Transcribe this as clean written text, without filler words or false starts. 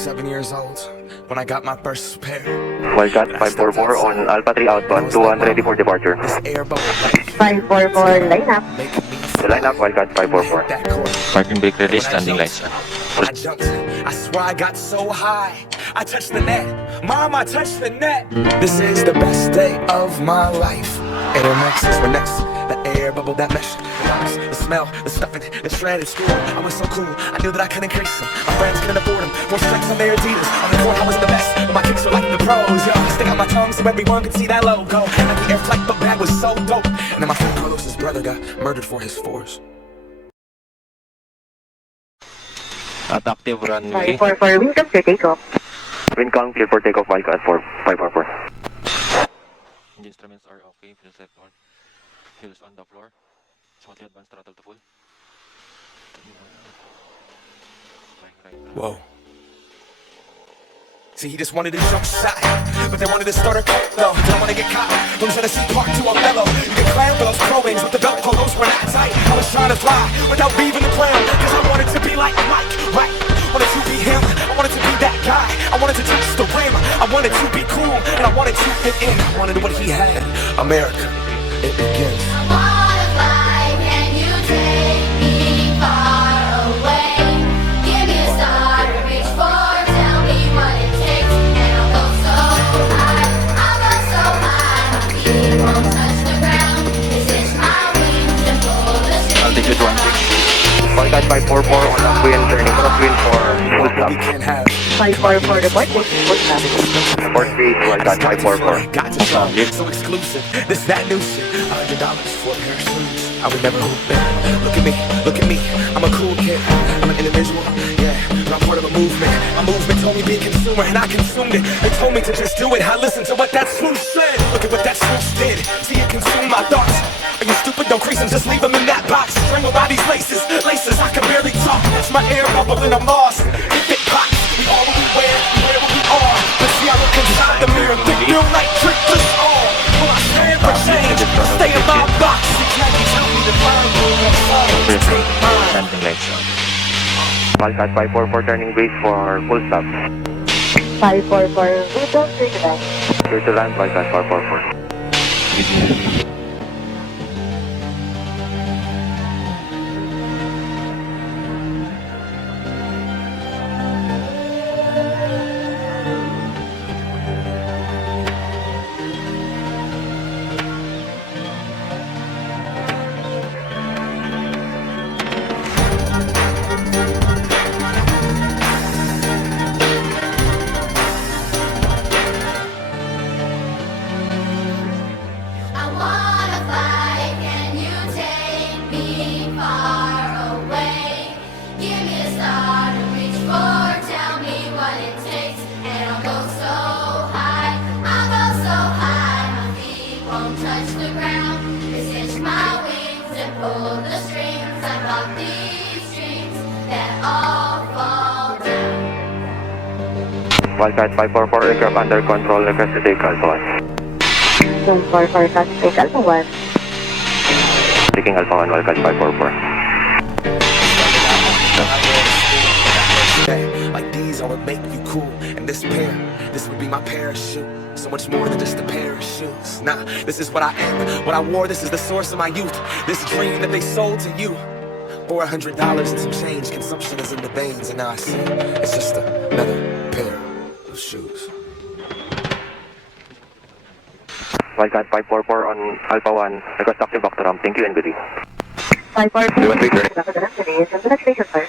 7 years old when I got my first pair. Wildcat 544 on Alpha 3 outbound, 200 ready for departure. This airboat 544 line up. The lineup, Wildcat 544. Parking brake release, landing lights on. I jumped, I swear I got so high, I touched the net, Mom, I touched the net. This is the best day of my life. Air Maxes were next, the air bubble, that mesh, the rocks, the smell, the stuffing, the shredded score. I was so cool, I knew that I couldn't increase them. My friends couldn't afford them, more strikes on their Adidas. On the court I was the best, but my kicks were like the pros. Yo, I stick out my tongue so everyone could see that logo. And the air flight book bag was so dope. And then my friend Carlos's brother got murdered for his force. At active runway. 544 wind calm clear takeoff. Wind calm, clear for takeoff, Wildcat 544. The instruments are okay. Fuel set on. Fuels on the floor. Slightly advanced throttle to full. Whoa. See, he just wanted to jump shot, but they wanted to start a cult though. Don't wanna get caught. Who's gonna see part 2 on mellow? You can clown for those pro-wings, but the belt polos were not tight. I was trying to fly without leaving the ground, cause I wanted to be like Mike, right? Wanted to be him, I wanted to be that guy. I wanted to touch the rim, I wanted to be cool, and I wanted to fit in. I wanted what he had. America, it begins. I wanna fly, can you take me far away? Give me a star to reach for, tell me what it takes, and I'll go so high, I'll go so high, my feet won't touch the ground, this is my wings and pull the strings. Altitude 16. Wildcat 544 on upwind, turning crosswind for full stop. We can't have 544 report, full stop. Report 3, Wildcat 544. got to show, so exclusive. This that new shit. $100 for a pair of shoes. I would never hoop it. Look at me. I'm a cool kid. I'm an individual. Yeah, but I'm part of a movement. A movement told me be a consumer, and I consumed it. They told me to just do it. I listened to what that swoosh said. Look at what that swoosh did. See it consume my thoughts. Are you stupid? Don't crease them. Just leave them in that box. Strangle by these laces. I can barely talk. That's my air bubble, and I'm lost. It fit pots. We are what we wear. We wear what we are. But see, I look inside the mirror. They feel like trick us all. Will I stand for change? Stay in my box. You can't tell me to find take mine. Landing lights on. Wildcat 544 turning base for full stop. 544 wind calm clear to land. Clear to land, Wildcat 544. I wanna fly, can you take me far away? Give me a star to reach for, tell me what it takes, and I'll go so high, my feet won't touch the ground. Just hitch my wings and pull the strings. I got these strings that all fall down. Wildcat 544 aircraft under control, request to take Alpha 1. 144 take Alpha 1. Taking Alpha 1, Wildcat 544. Like these, I would make you cool. And this pair, this would be my parachute. So much more than just a pair of shoes. Nah, this is what I am, what I wore. This is the source of my youth. This dream that they sold to you. For $100 and some change, consumption is in the veins. And now I see it's just another pair of shoes. Wildcat 544 on Alpha 1, request active back to ramp. Thank you and good day. 544 back to the ramp today. Congratulations, sir.